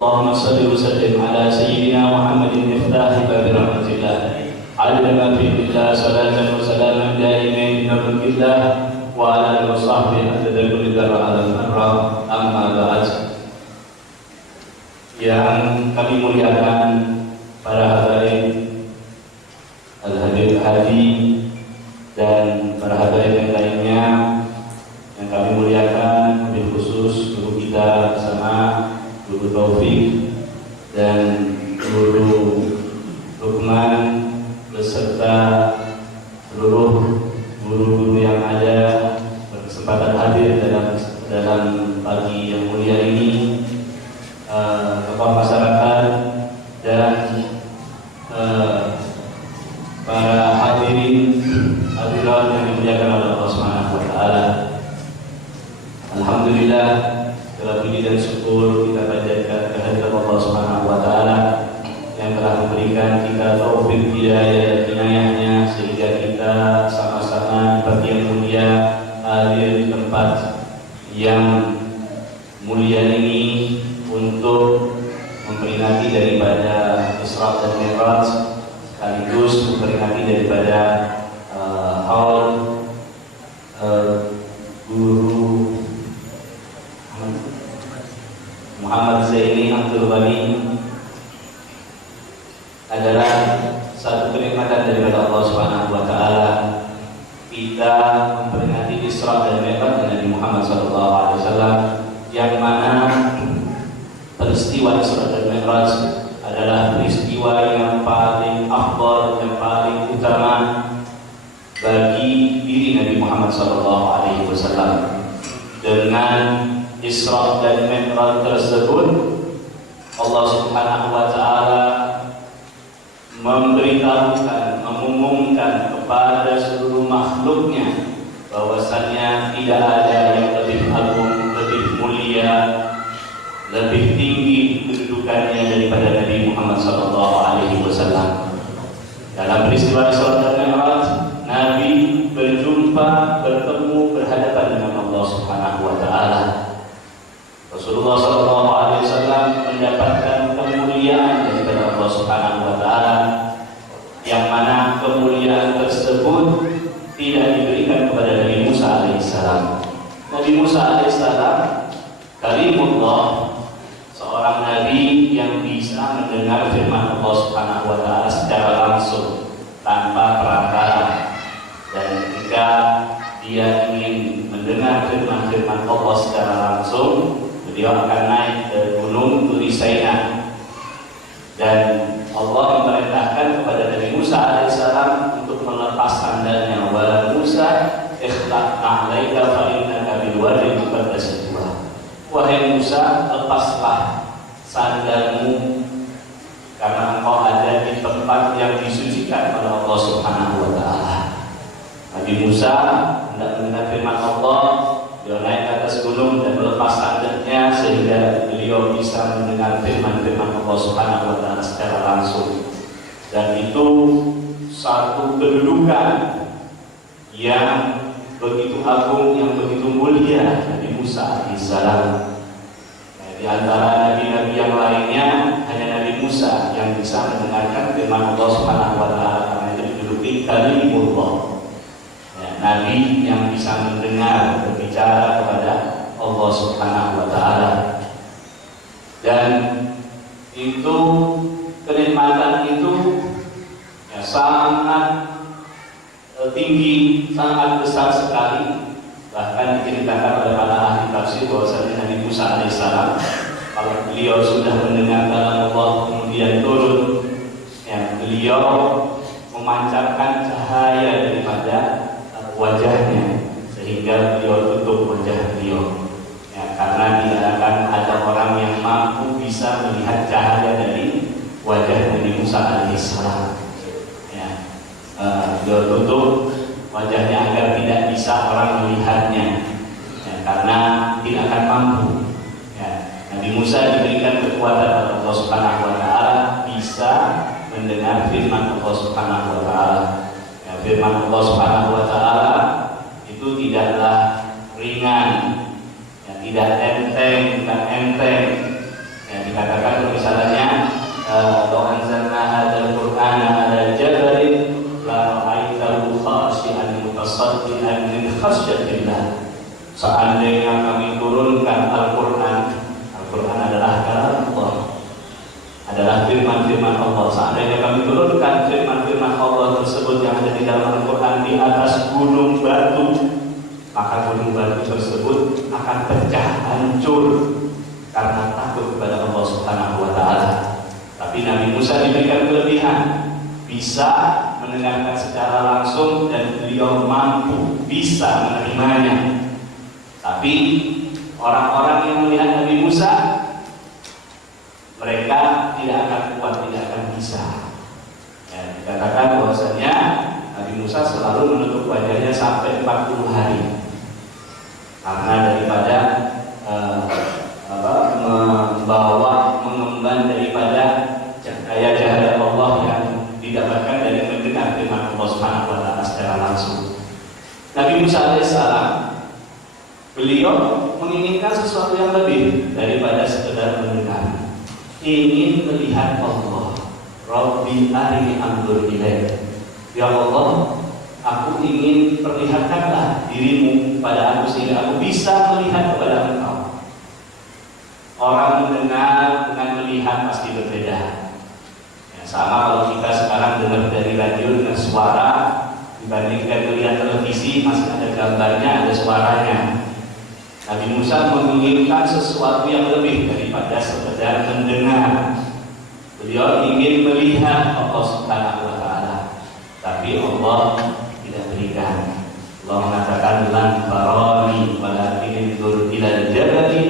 اللهم صل وسلم على سيدنا محمد مفتاح باب رحمة الله عدد ما في الله صلاة وسلاما دائمين بملك الله وعلى آله وصحبه عدد كل ذرة على الأمر أما بعد. Yang kami muliakan para hadirin al-hadir hadi dan para hadirin yang lainnya yang kami muliakan, lebih khusus guru kita bersama Guru Taufik dan Guru Lukman beserta seluruh guru-guru yang ada berkesempatan hadir dalam pagi yang mulia ini, tokoh masyarakat dan para hadirin hadirat yang dimuliakan oleh Allah Subhanahu wa taala. Alhamdulillah, segala puji dan syukur kita panjatkan kehadirat Allah Subhanahu wa taala yang telah memberikan kita taufik hidayah dan inayahnya sehingga kita sama-sama di pagi yang mulia hadir di tempat yang mulia ini untuk memperingati daripada Isra dan Mi'raj, sekaligus memperingati daripada haul Guru Muhammad Zaini Abdul Ghani adalah satu kenikmatan daripada Allah Subhanahu wa taala. Kita memperingati Isra dan Mi'raj Nabi Muhammad sallallahu alaihi wasallam, yang mana peristiwa Isra dan Mi'raj adalah peristiwa yang paling afdal, yang paling utama bagi diri Nabi Muhammad sallallahu alaihi wasallam. Dengan Isra dan Mi'raj tersebut, Allah Subhanahu wa taala memberitahukan, mengumumkan kepada seluruh makhluknya bahwasannya tidak ada yang lebih agung, lebih mulia, lebih tinggi kedudukannya daripada Nabi Muhammad sallallahu alaihi wasallam. Dalam peristiwa Isra dan Mi'raj, Nabi berjumpa, bertemu, berhadapan dengan Allah Subhanahu wa taala. Rasulullah sallallahu alaihi wasallam mendapatkan kemuliaan daripada Allah Subhanahu wa taala, yang mana kemuliaan tersebut tidak diberikan kepada Nabi Musa alaihissalam. Nabi Musa alaihissalam kalimullah, seorang nabi yang bisa mendengar firman Allah Subhanahu wa taala secara langsung tanpa perantara. Dan ketika dia ingin mendengar firman-firman Allah secara langsung, beliau akan naik ke gunung Turi Saina, dan Allah memerintahkan kepada Nabi Musa alaihissalam untuk melepas sandalnya. Wa Musa ikhlaq na'laika fa innaka bil wadi muqaddas tuwa. Wahai Musa, lepaslah sandalmu karena engkau ada di tempat yang disucikan oleh Allah Subhanahu wa taala. Nabi Musa hendak mendengar firman Allah, beliau naik ke atas gunung dan melepas sandalnya sehingga beliau bisa mendengar firman-firman Allah Subhanahu wa taala secara langsung. Dan itu satu kedudukan yang begitu agung, yang begitu mulia Nabi Musa alaihissalam. Di antara nabi-nabi yang lainnya, hanya Nabi Musa yang bisa mendengarkan firman Allah Subhanahu wa taala, karena itu dijuluki kalimullah. Nabi yang bisa mendengar, berbicara kepada Allah Subhanahu wa taala. Dan itu, kenikmatan itu ya, sangat tinggi, sangat besar sekali. Bahkan diceritakan oleh para ahli tafsir bahwasanya Nabi Musa alaihissalam, kalau beliau sudah mendengar kalam Allah kemudian turun, ya, beliau memancarkan cahaya daripada wajahnya sehingga beliau tutup wajah beliau, ya, karena tidak akan ada orang yang mampu bisa melihat cahaya dari wajah Nabi Musa alaihissalam. Ya, beliau tutup wajahnya agar tidak bisa orang melihatnya, ya, karena tidak akan mampu. Ya, Nabi Musa diberikan kekuatan oleh Allah Subhanahu wa taala bisa mendengar firman Allah Subhanahu wa taala. Firman Allah Subhanahu wa taala itu tidaklah ringan, ya, tidak enteng, bukan enteng, ya, Dikatakan misalnya law anzalna hadzal qur'ana ala jabalin la ra'aitahu khashi'an mutasaddian min khasyatillah. Seandainya kami turunkan Al-Qur'an adalah kalam Allah, adalah firman-firman Allah. Seandainya kami turunkan firman-firman Allah tersebut yang ada di dalam Al-Quran di atas gunung batu, maka gunung batu tersebut akan pecah hancur karena takut kepada Allah Subhanahu wa Ta'ala. Tapi Nabi Musa diberikan kelebihan, bisa mendengarkan secara langsung dan beliau mampu bisa menerimanya. Tapi orang-orang yang melihat Nabi Musa, mereka tidak akan kuat, tidak akan bisa. Ya, dikatakan bahwasanya Nabi Musa selalu menutup wajahnya sampai 40 hari karena daripada mengemban daripada cahaya Allah yang didapatkan dari mendengar firman Allah Subhanahu wa Ta'ala secara langsung. Nabi Musa alaihissalam, beliau menginginkan sesuatu yang lebih daripada sekedar mendengar. Ingin melihat Allah. Rabbi arini anzur ilaik. Ya Allah, aku ingin perlihatkanlah dirimu pada aku sehingga aku bisa melihat kepada Engkau. Orang mendengar dengan melihat pasti berbeda. Ya, sama kalau kita sekarang dengar dari radio dengan suara dibandingkan melihat televisi, masih ada gambarnya, ada suaranya. Nabi Musa menginginkan sesuatu yang lebih daripada sekedar mendengar. Beliau ingin melihat Allah Subhanahu wa Ta'ala, tapi Allah tidak berikan. Allah mengatakan lan tarani walakin inzur ila al-jabali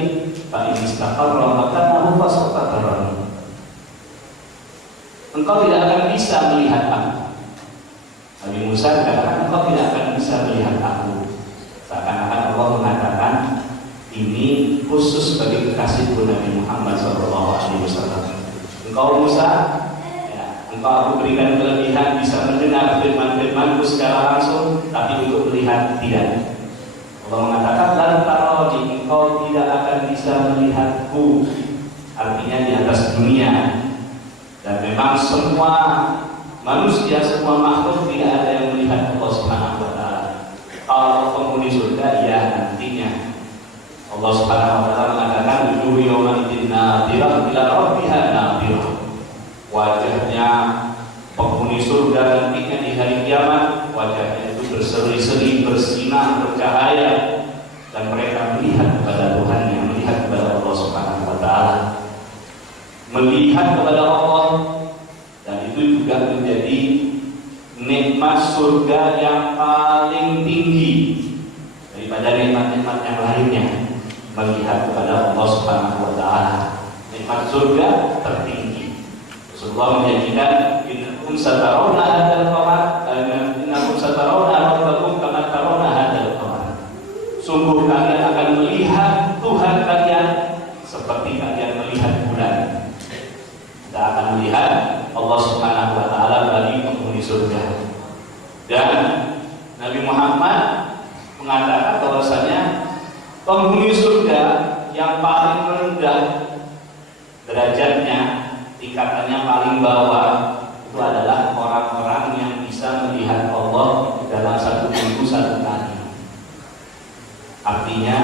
fa in istaqarra makanahu fasawfa tarani. Engkau tidak akan bisa melihat aku. Nabi Musa katakan engkau tidak akan bisa melihat aku. Seakan-akan Allah mengatakan ini khusus bagi kekasihku Nabi Muhammad SAW. Engkau Musa, ya, engkau aku berikan kelebihan bisa mendengar firman-firmanku secara langsung, tapi untuk melihat tidak. Allah mengatakan lan tarani, engkau tidak akan bisa melihatku. Artinya di atas dunia. Dan memang semua manusia, semua makhluk tidak ada yang melihat Allah Subhanahu wa Ta'ala. Kalau penghuni surga, ya nantinya. Allah Subhanahu wa Ta'ala mengatakan wujuhun yawma idzin nadhirah ila rabbiha nadhirah. Wajahnya penghuni surga nantinya di hari kiamat, wajahnya itu berseri-seri, bersinar, bercahaya, dan mereka melihat kepada Tuhannya, melihat kepada Allah Subhanahu wa Ta'ala. Melihat kepada Allah, dan itu juga menjadi nikmat surga yang paling tinggi daripada nikmat-nikmat yang lainnya. Melihat kepada Allah Subhanahu wa Ta'ala, nikmat surga tertinggi. Rasulullah menjanjikan innakum satarawna hadzal qamar, innakum satarawna rabbakum kama tarawna hadzal qamar. Sungguh kalian akan melihat Tuhan kalian seperti kalian melihat bulan. Kita akan melihat Allah Subhanahu wa Ta'ala bagi penghuni surga. Dan Nabi Muhammad mengatakan bahwasanya penghuni surga yang paling rendah derajatnya, tingkatannya paling bawah, itu adalah orang-orang yang bisa melihat Allah dalam satu minggu satu kali. Artinya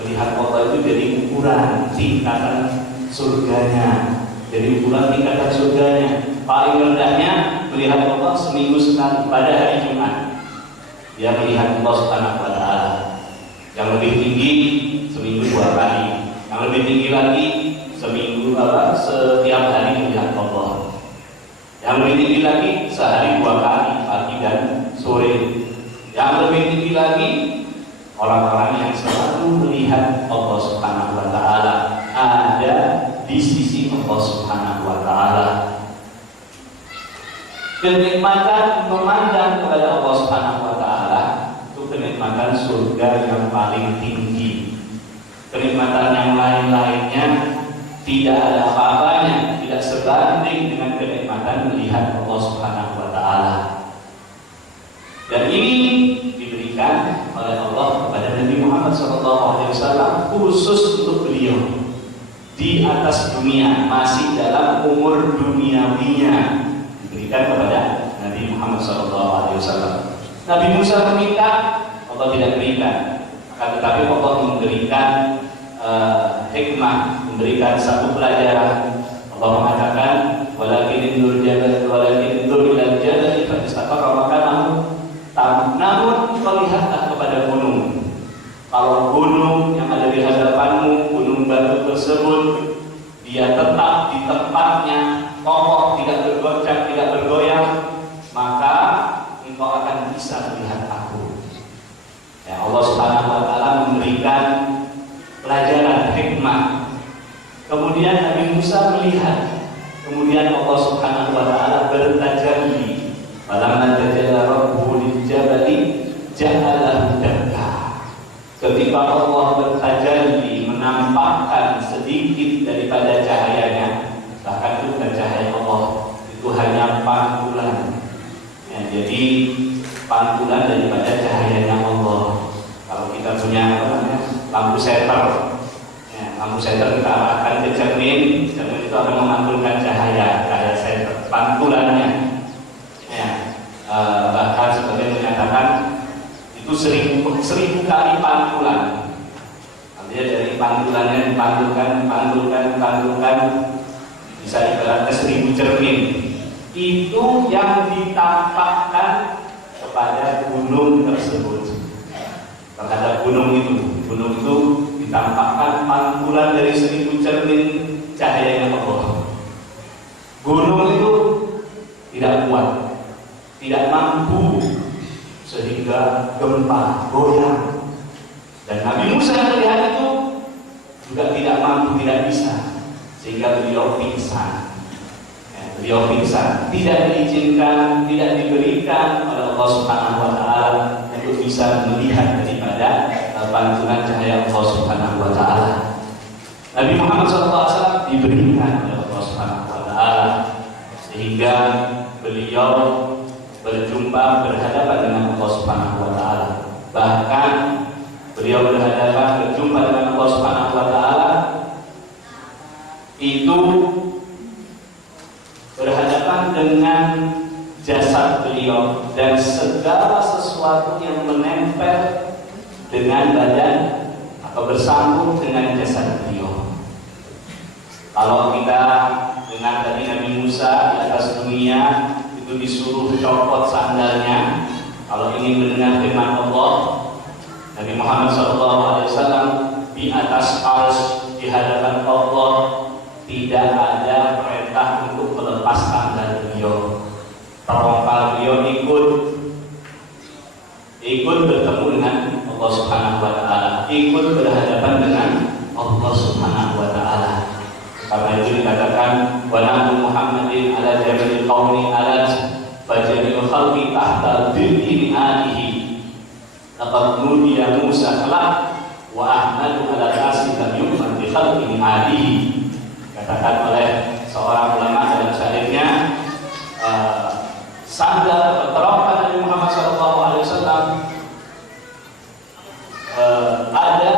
melihat Allah itu jadi ukuran tingkatan surganya, jadi ukuran tingkatan surganya. Paling rendahnya melihat Allah seminggu sekali pada hari Jumat. Dia melihat Allah Subhanahu wa Ta'ala. Yang lebih tinggi seminggu 2 kali, yang lebih tinggi lagi seminggu setiap hari melihat Allah. Yang lebih tinggi lagi sehari 2 kali, pagi dan sore. Yang lebih tinggi lagi orang-orang yang selalu melihat Allah Subhanahu wa Ta'ala, ada di sisi Allah Subhanahu wa Ta'ala. Kenikmatan memandang kepada Allah Subhanahu wa Ta'ala itu kenikmatan surga yang paling tinggi. Kenikmatan yang lain-lainnya tidak ada apa-apanya, tidak sebanding dengan kenikmatan melihat Allah Subhanahu wa Ta'ala. Dan ini diberikan oleh Allah kepada Nabi Muhammad SAW khusus untuk beliau. Di di atas dunia, masih dalam umur duniawinya, diberikan kepada Nabi Muhammad SAW. Nabi Musa meminta, Allah tidak berikan. Akan tetapi Allah memberikan hikmah, memberikan satu pelajaran. Allah mengatakan, walakin indur ilal jabal fa istaqarra makanahu. Namun melihatlah kepada gunung. Kalau gunung yang ada di hadapanmu, gunung batu tersebut, dia tetap di tempatnya, kokoh, tidak bergoncang, tidak bergoyang, maka engkau akan bisa melihat aku. Ya, Allah Subhanahu wa taala memberikan pelajaran hikmah. Kemudian Nabi Musa melihat, kemudian Allah Subhanahu wa taala bertajalli. Falamma tajalla rabbuhu lil-jabali ja'alahu dakka. Ketika Allah bertajalli, menampakkan sedikit daripada cahayanya, bahkan bukan cahaya Allah, itu hanya pantulan. Ya, jadi pantulan daripada cahayanya Allah. Kalau kita punya lampu seter, ya, lampu seter kita arahkan ke cermin, cermin itu akan memantulkan cahaya seter, pantulannya. Ya, bahkan sebagian menyatakan itu 1000 kali pantulan. Artinya dari pantulannya dipantulkan, bisa ibaratnya 1000 cermin. Itu yang ditampakkan kepada gunung tersebut. Terhadap gunung itu ditampakkan pantulan dari 1000 cermin cahayanya Allah. Gunung itu tidak kuat, tidak mampu, sehingga gempa, goyang. Dan Nabi Musa yang melihat itu juga tidak mampu, tidak bisa, sehingga beliau pingsan. Beliau pingsan, tidak diizinkan, tidak diberikan oleh Allah Subhanahu wa taala untuk bisa melihat daripada pantulan cahaya Allah Subhanahu wa taala. Nabi Muhammad SAW diberikan oleh Allah Subhanahu wa taala sehingga beliau berhadapan dengan Allah Subhanahu wa taala. Bahkan beliau berjumpa dengan Allah Subhanahu wa taala itu berhadapan dengan jasad beliau dan segala sesuatu yang menempel dengan badan atau bersambung dengan jasad beliau. Kalau kita dengar tadi Nabi Musa di atas dunia itu disuruh copot sandalnya. Kalau ingin mendengar firman Allah, Nabi Muhammad SAW di atas arsy di hadapan Allah tidak ada perintah untuk melepas sandal beliau. Terongkal beliau ikut bertemu dengan Allah Subhanahu wa taala, ikut berhadapan dengan Allah Subhanahu wa taala. Karena itu dikatakan wa nahnu Muhammadin ala jabalil qaumi alat fajami'ul khalqi tahta dhilli alihi laqad nudiya Musa khalaq wa ahmadu ala nasi lam yu'man bi khalqi alihi. Katakan oleh seorang ulama dalam syairnya, sandal terongkal Nabi Muhammad SAW ada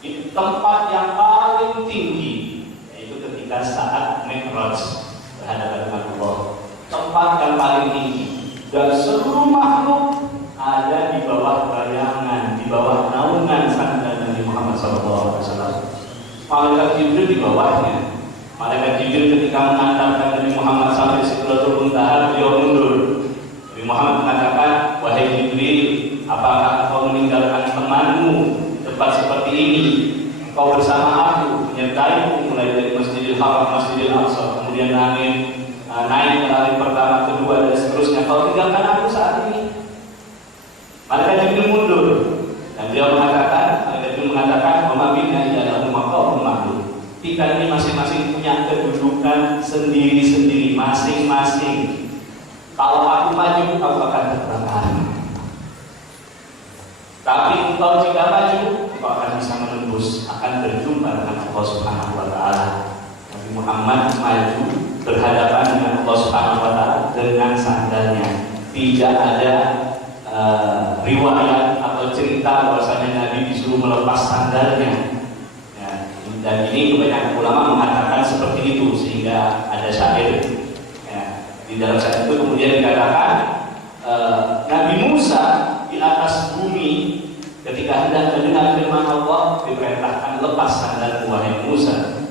di tempat yang paling tinggi, yaitu ketika saat Mi'raj berhadapan dengan Allah. Tempat yang paling tinggi dan seluruh makhluk ada di bawah bayangan, di bawah naungan sandal Nabi Muhammad SAW. Malaikat Jibril di bawahnya. Malaikat Jibril ketika mengantarkan Nabi Muhammad sampai Sidratul Muntaha, beliau mundur. Nabi Muhammad mengatakan, wahai Jibril, apakah engkau meninggalkan temanmu tempat seperti ini? Engkau bersama aku, menyertaiku mulai dari Masjidil Haram, Masjidil Aqsa, kemudian naik ke langit pertama, kedua, dan seterusnya. Kau tinggalkan aku saat ini. Malaikat Jibril mundur dan beliau mengatakan, "Mamina adalah maqam makhluk." Kita ini masing-masing punya kedudukan sendiri-sendiri, masing-masing. Kalau aku maju, aku akan terbakar. Tapi engkau jika maju, engkau akan bisa menembus, akan berjumpa dengan Allah Subhanahu wa taala. Nabi Muhammad maju berhadapan dengan Allah Subhanahu wa taala dengan sandalnya. Tidak ada riwayat atau cerita bahwasanya Nabi disuruh melepas sandalnya. Ya, Dan ini kebanyakan ulama mengatakan seperti itu, sehingga ada syair. Ya, di dalam syair itu kemudian dikatakan Nabi Musa di atas bumi ketika hendak mendengar firman Allah diperintahkan lepas sandal wahai Musa.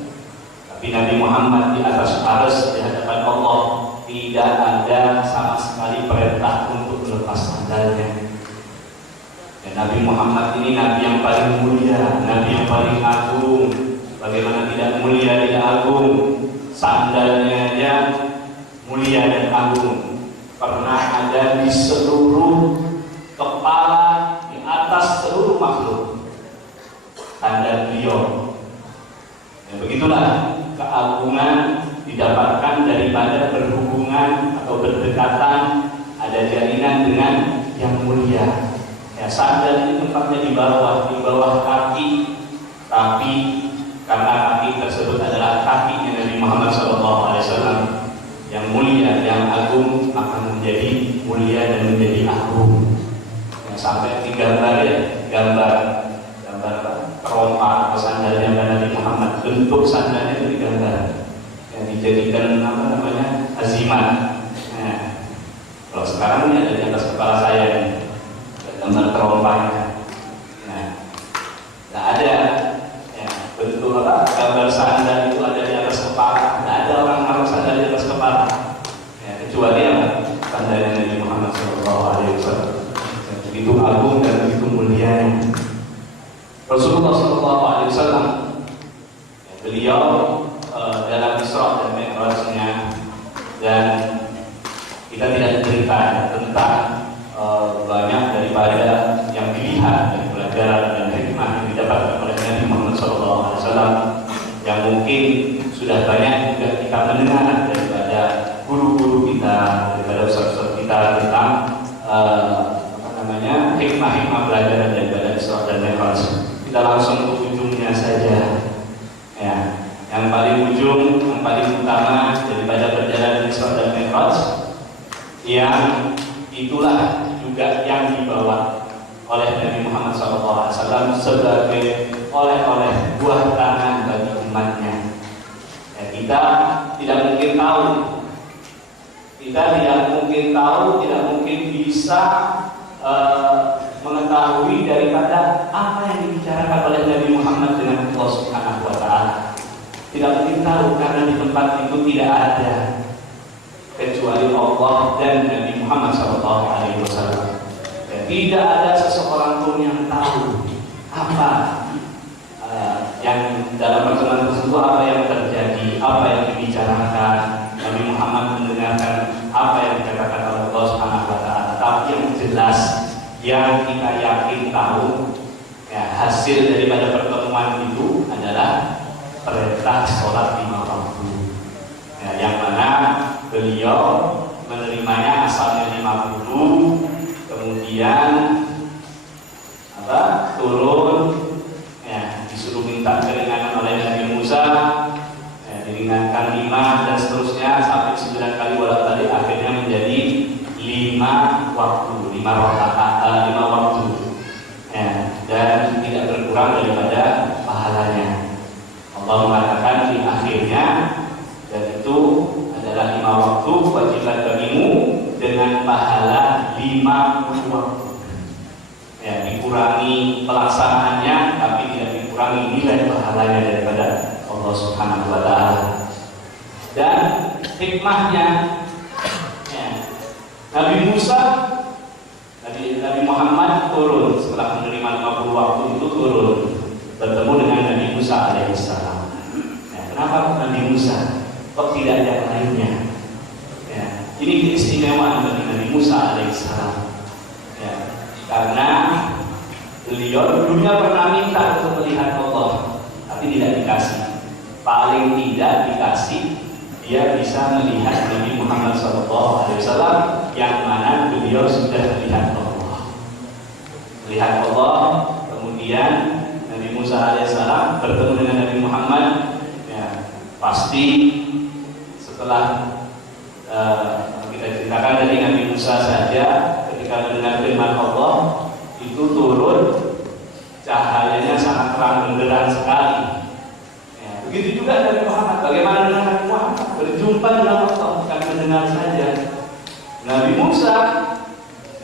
Tapi Nabi Muhammad di atas arsy di hadapan Allah tidak ada sama sekali perintah untuk melepas sandalnya. Dan Nabi Muhammad ini Nabi yang paling mulia, Nabi yang paling agung. Bagaimana tidak mulia, tidak agung? Sandalnya aja mulia dan agung. Pernah ada di seluruh kepala, di atas seluruh makhluk sandal beliau. Ya, begitulah keagungan didapatkan daripada berhubungan atau berdekatan, ada jalinan dengan yang mulia. Ya, sandal ini tempatnya di bawah kaki, tapi karena kaki tersebut adalah kakinya Nabi Muhammad SAW yang mulia, yang agung, akan menjadi mulia dan menjadi agung. Ya, sampai digambar ya, gambar rompa atau sandalnya Nabi Muhammad, bentuk sandalnya itu digambar, yang dijadikan azimat. Nah, kalau sekarang ini ada di atas kepala saya nih, gambar terompanya. Nah, nggak ada ya, bentuk gambar sandal itu ada di atas kepala. Nggak ada orang naruh sandal di atas kepala ya, kecuali sandalnya Nabi Muhammad SAW. Begitu agung dan begitu mulianya Rasulullah SAW. Beliau dalam Isra dan Mi'rajnya, dan kita tidak cerita tentang banyak daripada yang dilihat dari pelajaran dan hikmah yang didapatkan oleh Nabi Muhammad SAW, yang mungkin sudah banyak juga kita mendengar daripada guru-guru kita, daripada ustaz-ustaz kita tentang hikmah-hikmah pelajaran daripada Isra dan Mi'raj. Kita langsung ke ujungnya saja. Ya, yang paling ujung, yang paling utama daripada perjalanan Isra dan Mi'raj, yang itulah juga yang dibawa oleh Nabi Muhammad SAW sebagai oleh-oleh buah tangan bagi umatnya. Ya, kita tidak mungkin tahu, tidak mungkin bisa mengetahui daripada apa yang dibicarakan oleh Nabi Muhammad dengan Allah Subhanahu wa Ta'ala. Tidak mungkin tahu karena di tempat itu tidak ada kecuali Allah dan Nabi Muhammad SAW. Tidak ada seseorang pun yang tahu apa yang dalam pertemuan tersebut, apa yang terjadi, apa yang dibicarakan. Nabi Muhammad mendengarkan apa yang dikatakan oleh Allah Subhanahu wa Ta'ala. Tapi yang jelas, yang kita yakin tahu ya, hasil daripada pertemuan itu adalah perintah sholat 5 waktu ya, yang mana beliau menerimanya asalnya 50, kemudian turun ya, disuruh minta keringanan oleh Nabi Musa ya, diringankan 5 dan seterusnya sampai 9 kali bolak-balik, akhirnya menjadi 5 waktu, 5 waktu ya, dan tidak berkurang daripada pahalanya. Allah mengatakan di akhirnya, dan itu adalah 5 waktu kewajiban bagimu dengan pahala 50 waktu ya, dikurangi pelaksanaannya tapi tidak dikurangi nilai pahalanya daripada Allah Subhanahu wa Ta'ala. Dan hikmahnya ya, Nabi Muhammad turun setelah menerima 50 waktu itu, turun bertemu dengan Nabi Musa alaihissalam. Ya, kenapa Nabi Musa? Kok tidak ada yang lainnya? Ya, ini keistimewaan bagi Nabi Musa alaihissalam. Ya, karena beliau dulunya pernah minta untuk melihat Allah, tapi tidak dikasih. Paling tidak dikasih, dia bisa melihat Nabi Muhammad SAW, yang mana beliau sudah melihat Allah. Kemudian Nabi Musa alaihissalam bertemu dengan Nabi Muhammad ya, pasti setelah kita ceritakan tadi, Nabi Musa saja ketika mendengar firman Allah itu turun, cahayanya sangat terang benderang sekali juga Nabi Muhammad. Bagaimana dengan Nabi Muhammad? Berjumpa dengan Allah, bukan mendengar saja. Nabi Musa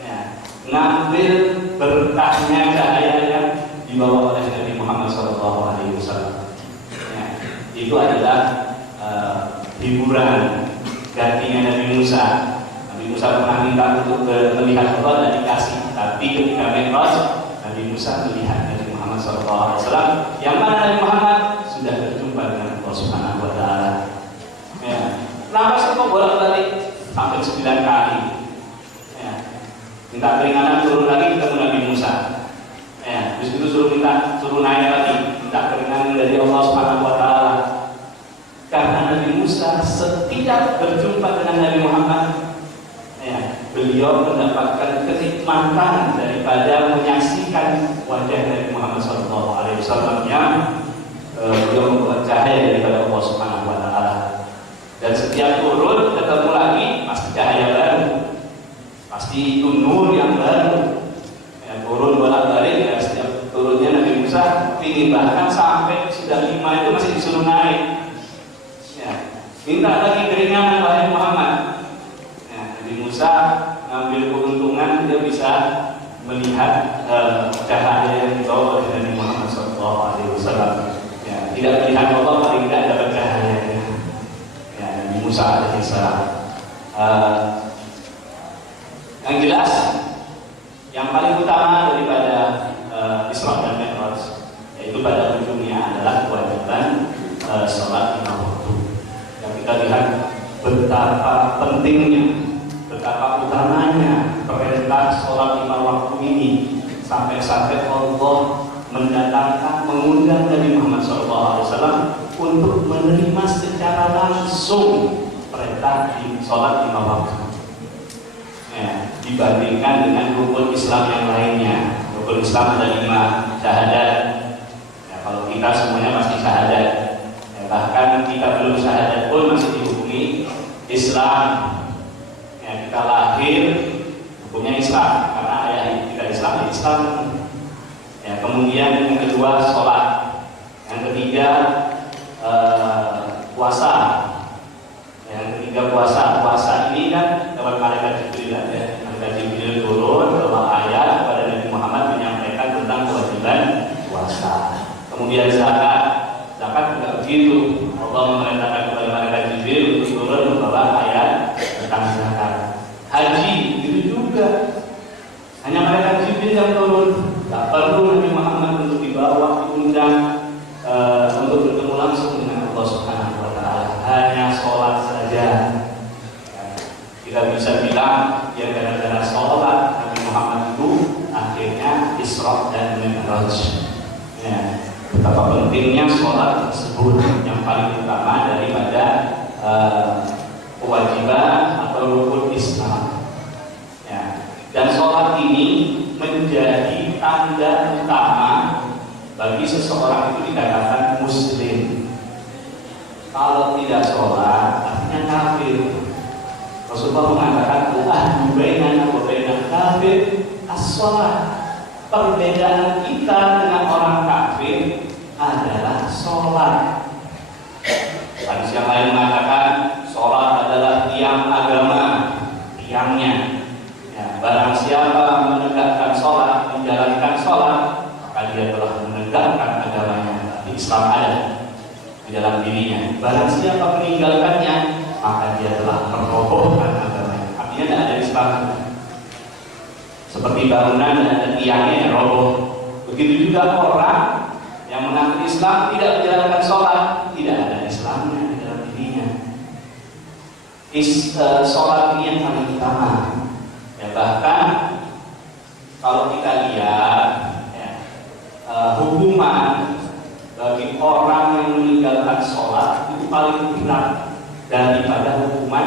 ya, ngambil berkahnya, cahayanya dibawa oleh Nabi Muhammad SAW. Ya, itu adalah hiburan gantinya Nabi Musa. Nabi Musa pernah minta untuk melihat Allah dan dikasih, tapi ketika Mi'raj Nabi Musa melihat Nabi Muhammad SAW, yang mana Nabi Muhammad sudah berjumpa dengan Allah Subhanahu Wa Taala. Ya, nafas itu bolak-balik sampai 9 kali. Ya, minta keringanan, turun lagi ketemu Nabi Musa. Ya, terus itu suruh naik lagi, minta keringanan dari Allah Subhanahu Wa Taala. Karena Nabi Musa setiap berjumpa dengan Nabi Muhammad, ya, beliau mendapatkan kenikmatan daripada menyaksikan wajah Nabi Muhammad SAW yang beliau membuat cahaya daripada Allah Subhanahu Wa Taala. Dan setiap turun ketemu lagi pasti cahaya baru, pasti itu nur yang baru. Ya, turun bolak-balik, ya, setiap turunnya Nabi Musa ingin, bahkan sampai sudah 5 itu masih disuruh naik. Ya, minta lagi keringanan wahai Muhammad. Ya, Nabi Musa ngambil keuntungan, dia bisa melihat cahaya yang dibawa oleh Nabi Muhammad SAW. Ya, tidak melihat Allah, paling tidak dapat cahayanya. Ya, Nabi Musa alaihissalam. Yang jelas, yang paling utama daripada Isra dan Mi'raj, yaitu pada ujungnya adalah kewajiban sholat 5 waktu. Yang kita lihat betapa pentingnya, betapa utamanya perintah sholat 5 waktu ini, sampai-sampai Allah mendatangkan, mengundang Nabi Muhammad SAW untuk menerima secara langsung perintah di sholat 5 waktu. Ya, dibandingkan dengan rukun Islam yang lainnya. Rukun Islam ada 5, syahadat. Ya, kalau kita semuanya masih syahadat. Ya, bahkan kita belum syahadat pun masih dihukumi Islam. Ya, kita lahir hukumnya Islam karena ayah kita Islam, ya Islam. Ya, kemudian yang kedua sholat, yang ketiga puasa, yang ketiga puasa. Puasa ini kan dapat malaikat Jibril, ya. Malaikat Jibril turun bawa ayat kepada Nabi Muhammad menyampaikan tentang kewajiban puasa. Kemudian zakat, zakat juga begitu. Allah memerintahkan kepada malaikat Jibril untuk turun membawa ayat tentang zakat. Haji itu juga hanya malaikat Jibril yang turun. Tak perlu Nabi Muhammad untuk dibawa, diundang untuk bertemu langsung dengan Allah Subhanahu Wa Taala. Hanya sholat saja. Kita bisa bilang ya gara-gara sholat Nabi Muhammad itu akhirnya Isra dan Mi'raj. Ya, betapa pentingnya sholat tersebut, yang paling utama daripada kewajiban atau rukun Islam. Ya, dan sholat ini menjadi tanda utama bagi seseorang itu dikatakan muslim. Kalau tidak sholat artinya kafir. Rasulullah mengatakan al-ahdu bainana wa bainal kafir as-shalah. Perbedaan kita dengan orang kafir adalah sholat. Hadis yang lain mengatakan sholat adalah tiang agama, tiangnya. Ya, barang siapa menegakkan sholat, menjalankan sholat, maka dia telah menegakkan agamanya. Islam ada di dalam dirinya. Barang siapa meninggalkannya, maka dia telah merobohkan agamanya. Artinya tidak ada Islam. Seperti bangunan dan ada tiangnya yang roboh. Begitu juga orang yang mengaku Islam tidak menjalankan sholat, tidak ada Islamnya di dalam dirinya. Sholat ini yang paling utama. Ya, bahkan kalau kita lihat ya, hukuman bagi orang yang meninggalkan sholat itu paling berat daripada hukuman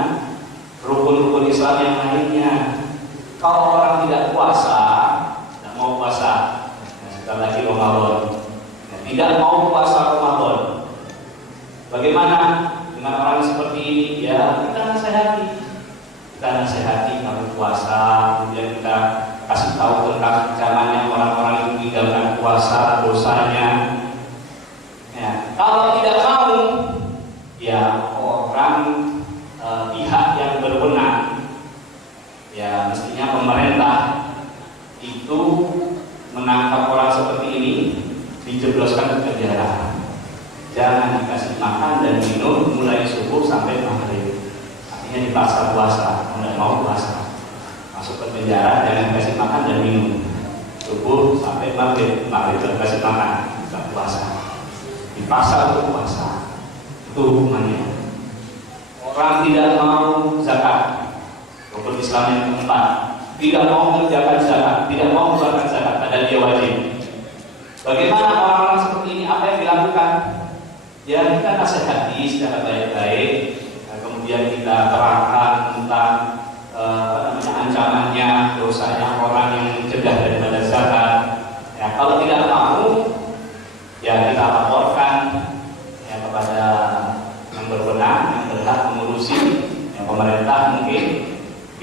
rukun-rukun Islam yang lainnya. Kalau orang tidak puasa, tidak mau puasa, nah, sebentar lagi Ramadan, nah, tidak mau puasa Ramadan, bagaimana dengan orang seperti ini? Ya, kita nasihati kamu puasa, kemudian kita kasih tahu tentang ancamannya orang-orang yang meninggalkan puasa, dosanya. Ya, kalau tidak mau, pihak yang berwenang, ya mestinya pemerintah itu menangkap orang seperti ini, dijebloskan ke penjara. Jangan dikasih makan dan minum mulai subuh sampai maghrib. Artinya dipaksa puasa, tidak mau puasa, masuk ke penjara, jangan dikasih makan dan minum. Subuh sampai maghrib, maghrib dikasih makan, tidak puasa. Dipaksa untuk puasa, itu hukumannya. Orang tidak mau zakat, rukun Islam yang keempat, tidak mau mengerjakan zakat, tidak mau mengeluarkan zakat, padahal dia wajib. Bagaimana orang-orang seperti ini? Apa yang dilakukan? Ya kita nasihati secara baik-baik, kemudian kita terangkan tentang ancamannya, dosanya orang yang mencegah daripada zakat. Ya, kalau tidak mau, ya kita laporkan ya kepada yang berwenang, yang berhak mengurusi, yang pemerintah mungkin,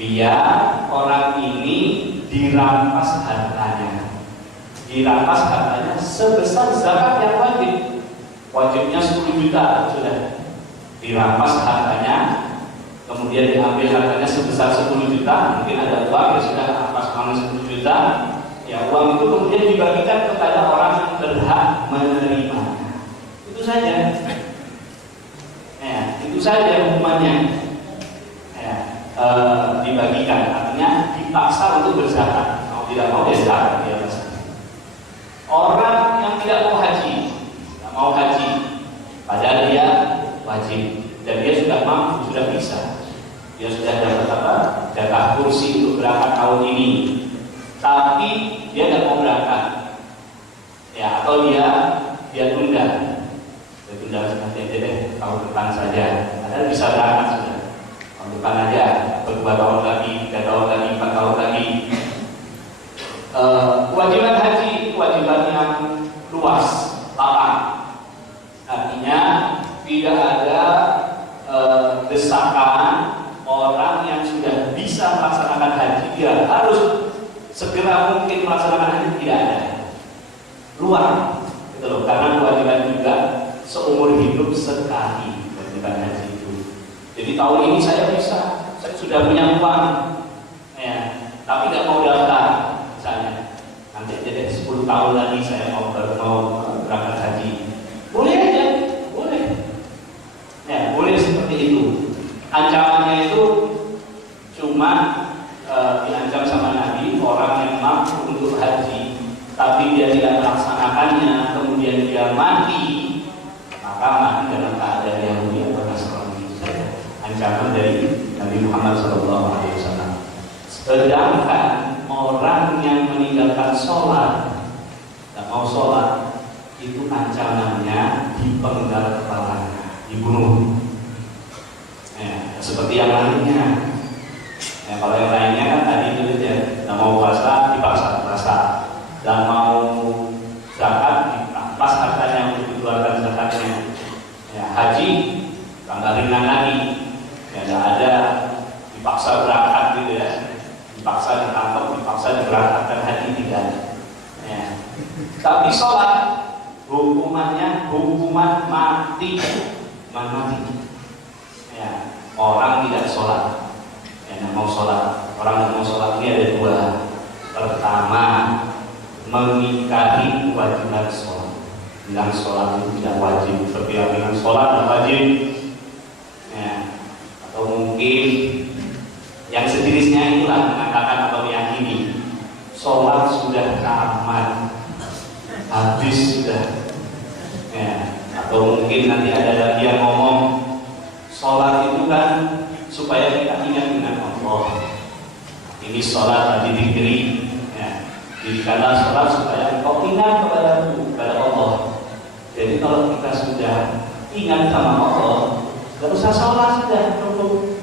biar orang ini dirampas hartanya. Dirampas hartanya sebesar zakat yang wajib. Wajibnya 10 juta sudah. Dirampas hartanya, kemudian diambil hartanya sebesar 10 juta. Mungkin ada uang yang sudah rampas uang 10 juta. Ya, uang itu kemudian dibagikan kepada orang yang berhak menerima. Itu saja. Ya, itu saja hukumannya. Ya, dibagikan, artinya dipaksa untuk berzakat. Kalau tidak mau ya zakat dia. Orang yang tidak mau haji, padahal dia wajib dan dia sudah mampu, sudah bisa, dia sudah dapat jatah kursi untuk berangkat tahun ini, tapi dia tidak mau berangkat, ya atau dia tunda nanti aja deh, tahun depan saja, padahal bisa berangkat sudah, tahun depan aja, beberapa tahun lagi, 3 tahun lagi, 4 tahun lagi. Kewajiban haji kewajiban yang luas, lapang. Artinya tidak ada desakan orang yang sudah bisa melaksanakan haji dia harus segera mungkin melaksanakan haji, tidak ada. Luar, gitu loh. Karena kewajiban juga seumur hidup sekali kewajiban haji itu. Jadi tahun ini saya sudah punya uang, ya, tapi nggak mau daftar, misalnya. Nanti aja deh 10 tahun lagi saya mau berangkat haji. Boleh aja, boleh. Ya, boleh seperti itu. Ancamannya itu cuma diancam sama Nabi, orang yang mampu untuk haji, tapi dia tidak melaksanakannya, kemudian dia mati, maka mati dalam keadaan yang mulia atau Nasrani. Ancaman dari Nabi Muhammad SAW. Sedangkan orang yang meninggalkan sholat, tidak mau sholat, itu ancamannya dipenggal kepalanya, dibunuh. Ya, seperti yang lainnya. Ya, kalau yang lainnya kan tadi itu ya, tidak mau puasa dipaksa puasa, tidak mau zakat dirampas hartanya untuk dikeluarkan zakatnya. Ya, haji tambah ringan lagi, ya tidak ada dipaksa berangkat gitu ya, dipaksa ditangkap, dipaksa diberangkatkan haji, tidak. Ya. Tapi sholat hukumannya hukuman mati, ya, orang tidak sholat, ya, tidak mau sholat. Orang tidak mau sholat ini ada 2. Pertama, mengingkari kewajiban sholat. Bilang sholat itu tidak wajib, seperti yang bilang sholat tidak wajib, ya. Atau mungkin yang sejenisnya itulah mengatakan atau meyakini sholat sudah tamat, habis sudah. Ya, atau mungkin nanti ada lagi yang ngomong sholat itu kan supaya kita ingat dengan Allah. Ini sholat didikiri, ya. Dikala sholat supaya engkau ingat kepada Allah. Jadi kalau kita sudah ingat sama Allah, gak usah sholat, sudah cukup.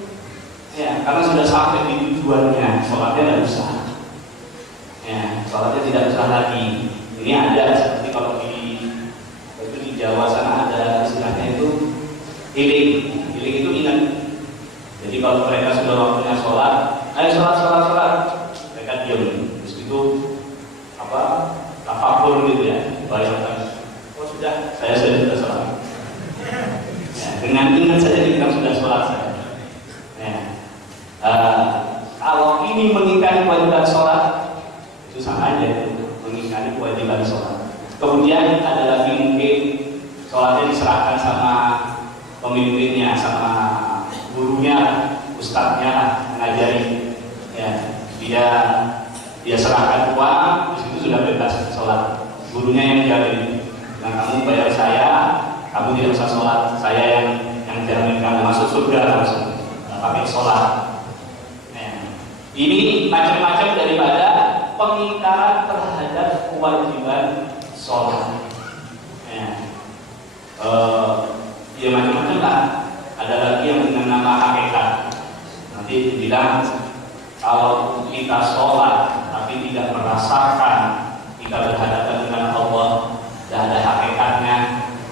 Ya, karena sudah sampai di tujuannya, sholatnya tidak usah. Ya, sholatnya tidak usah lagi. Ini ada seperti kalau di Jawa sana ada istilahnya itu healing itu ingat. Jadi kalau mereka sudah waktunya sholat, ayo sholat, mereka diam. Terus itu tafakur gitu ya, bayangkan, oh sudah, saya sudah sholat. Ya, dengan ingat saja kita sudah sholat. ini mengingkari kewajiban sholat, itu sama aja mengingkari kewajiban sholat. Kemudian ada lagi mungkin sholatnya diserahkan sama pemimpinnya, sama gurunya, ustadznya ngajari, ya dia serahkan uang, di situ sudah bebas sholat. Gurunya yang jamin, nah kamu bayar saya, kamu tidak usah sholat, saya yang jamin kamu masuk surga langsung, pakai sholat. Ini macam-macam daripada pengingkaran terhadap kewajiban sholat. Ya macam-macam lah. Ada lagi yang dengan nama hakikat. Nanti bilang kalau kita sholat tapi tidak merasakan kita berhadapan dengan Allah, tidak ada hakikatnya,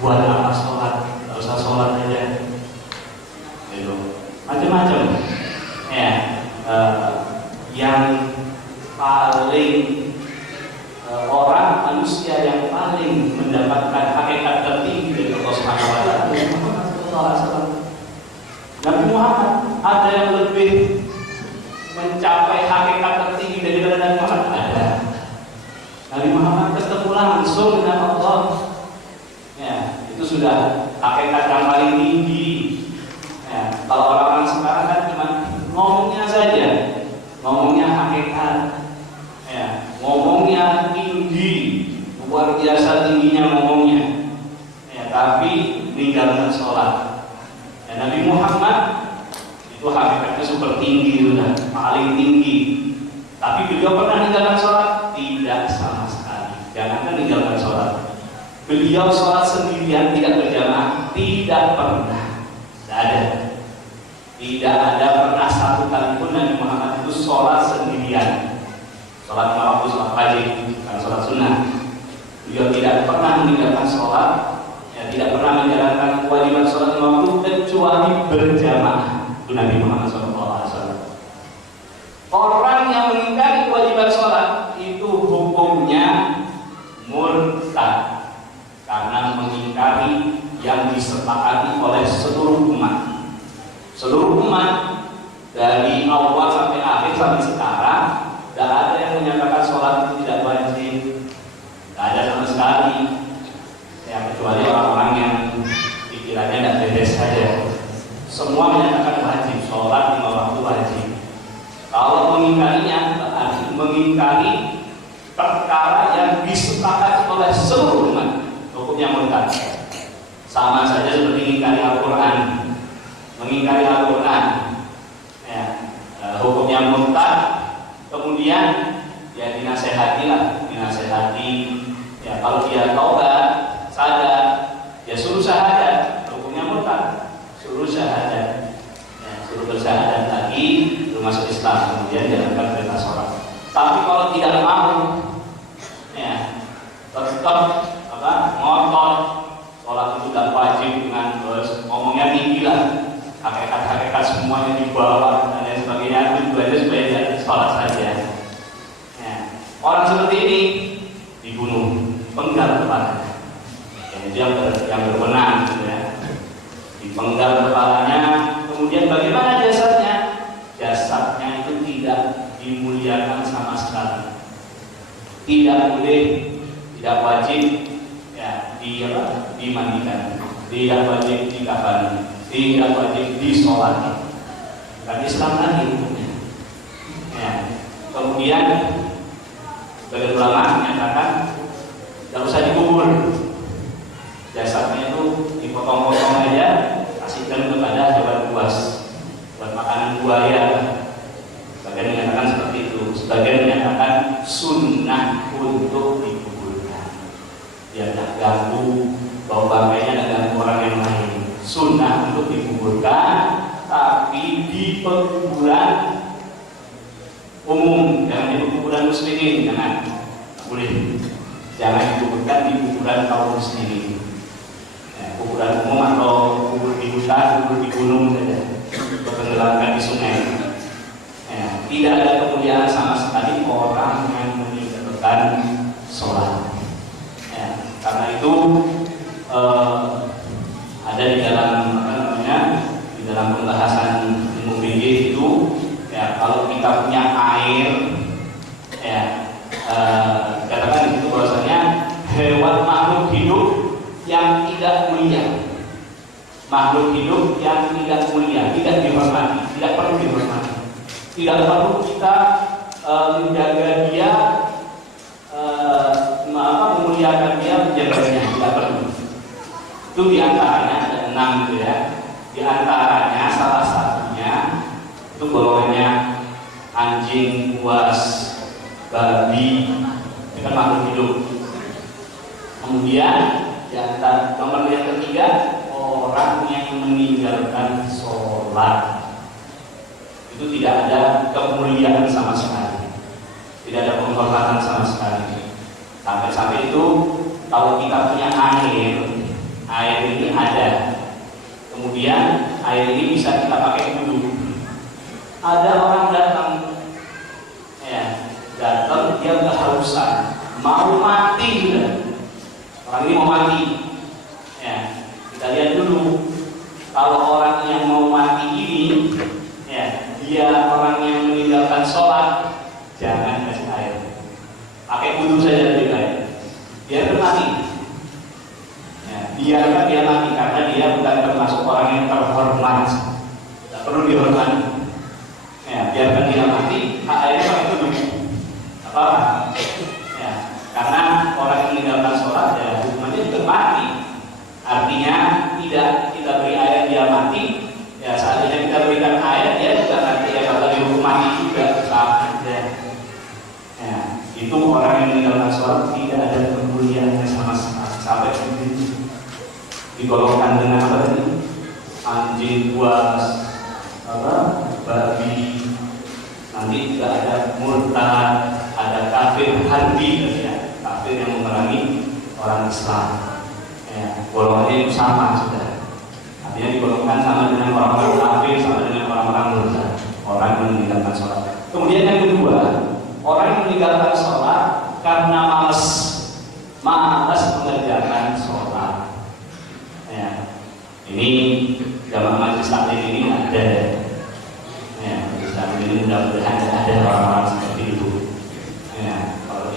buat apa sholat? Tidak usah sholat aja. Gitu. Macam-macam. Yang paling orang manusia yang paling mendapatkan hakikat tertinggi dari Allah Subhanahu wa taala, Nabi Muhammad. Ada yang lebih mencapai hakikat tertinggi daripada Nabi Muhammad? Ada. Nabi Muhammad ketemu langsung dengan Allah. Itu sudah hakikat yang paling tinggi. Kalau orang-orang sekarang kan cuma ngomongnya saja, ngomongnya hakikat, ngomongnya tinggi, luar biasa tingginya ngomongnya, tapi meninggalkan sholat. Nabi Muhammad itu hakikatnya super tinggi, sudah paling tinggi, tapi beliau pernah meninggalkan sholat? Tidak sama sekali. Jangankan meninggalkan sholat, beliau sholat sendirian tidak berjamaah, tidak pernah. Tidak ada pernah satu kali pun Nabi Muhammad itu sholat sendirian. Sholat lima waktu, sholat wajib, bukan sholat sunnah. Beliau tidak pernah meninggalkan sholat, tidak pernah menjalankan kewajiban sholat lima waktu kecuali berjamaah. Itu Nabi Muhammad SAW. Orang yang mengingkari kewajiban sholat itu hukumnya murtad, karena mengingkari yang disepakati oleh seluruh umat. Seluruh umat dari awal sampai akhir sampai sekarang, tidak ada yang menyatakan sholat itu tidak wajib, tidak ada sama sekali. Kecuali orang-orang yang pikirannya tidak beres saja. Semua menyatakan wajib, sholat lima waktu wajib. Kalau mengingkarinya, berarti mengingkari perkara yang disepakati oleh seluruh umat, hukumnya murtad. Sama saja seperti mengingkari Al-Quran. Mengingkari Al-Quran, hukumnya murtad. Kemudian dinasehati, kalau dia taubat, sadar, suruh syahadat, hukumnya murtad, suruh syahadat, suruh bersyahadat lagi, suruh masuk Islam, kemudian jalankan perintah sholat. Tapi kalau tidak mau, tetap ngotot, sholat itu tidak wajib dengan ngomongnya tinggi lah. Hakikat-hakikat semuanya dibawa dan lain sebagainya, tujuannya supaya dia sholat saja. Orang seperti ini dibunuh, penggal kepalanya. Yang berwenang, dipenggal kepalanya. Kemudian bagaimana jasadnya? Jasadnya itu tidak dimuliakan sama sekali. Tidak boleh, tidak wajib dimandikan, tidak wajib dikafani, tidak wajib disolati. Bukan Islam lagi hukumnya. Kemudian sebagian ulama menyatakan tidak usah dikubur, jasadnya itu dipotong-potong aja, kasihkan kepada hewan buas, buat makanan buaya. Sebagian menyatakan seperti itu, sebagian menyatakan sunnah untuk dikuburkan, biar tidak ganggu bau bangkainya dan ganggu orang yang lain. Sunnah untuk dikuburkan, tapi di pekuburan umum, jangan di kuburan muslimin, jangan, boleh, jangan dikuburkan di kuburan kaum muslimin. Kuburan umum atau kubur di hutan, kubur di gunung saja, tenggelamkan di sungai. Tidak ada kemuliaan sama sekali orang yang meninggalkan sholat. Karena itu ada di dalam di dalam pembahasan ilmu fikih itu, kalau kita punya air air, ya, katakan di situ bahwasanya hewan makhluk hidup yang tidak mulia, makhluk hidup yang tidak mulia, tidak dihormati, tidak perlu dihormati, tidak perlu kita menjaga dia, memuliakan dia, menjaganya, tidak perlu. Itu diantaranya ada 6 gitu ya. Diantaranya salah satunya itu golongannya anjing, buas, babi, itu kan makhluk hidup. Kemudian di antara nomor yang ketiga, orang yang meninggalkan sholat. Itu tidak ada kemuliaan sama sekali, tidak ada penghormatan sama sekali. Sampai-sampai itu kalau kita punya air ini ada, kemudian air ini bisa kita pakai wudhu. Ada orang datang, ya, datang dia kehausan, mau mati sudah. Orang ini mau mati, ya. Kita lihat dulu, kalau orang yang mau mati ini, ya, dia orang yang meninggalkan sholat, jangan kasih air, pakai wudhu saja lebih baik. Biarkan mati, ya, biarkan dia mati karena dia bukan termasuk orang yang terhormat, tidak perlu dihormati. Ya, biarkan dia mati, airnya pakai wudhu, apa? Ya, karena orang yang meninggalkan sholat, ya, hukumannya juga mati. Artinya tidak kita beri air dia mati. Ya, seandainya kita berikan air, dia juga nanti ya bakal dihukum mati juga, sama aja. Ya, itu orang yang meninggalkan sholat tidak ada kemuliaannya sama sekali, sampai digolongkan dengan apa tadi? Anjing, buas, apa? Babi. Nanti juga ada murtad, ada kafir harbi, ya, kafir yang memerangi orang Islam. Ya, golongannya itu sama sudah. Artinya digolongkan sama dengan orang-orang kafir, sama dengan orang-orang murtad, orang yang meninggalkan sholat. Kemudian yang kedua, orang yang meninggalkan sholat karena malas mengerjakan sholat. Ya, ini jamaah majelis taklim ini ada. Ya, majelis taklim ini mudah-mudahan ada orang-orang seperti itu. Ya, kalau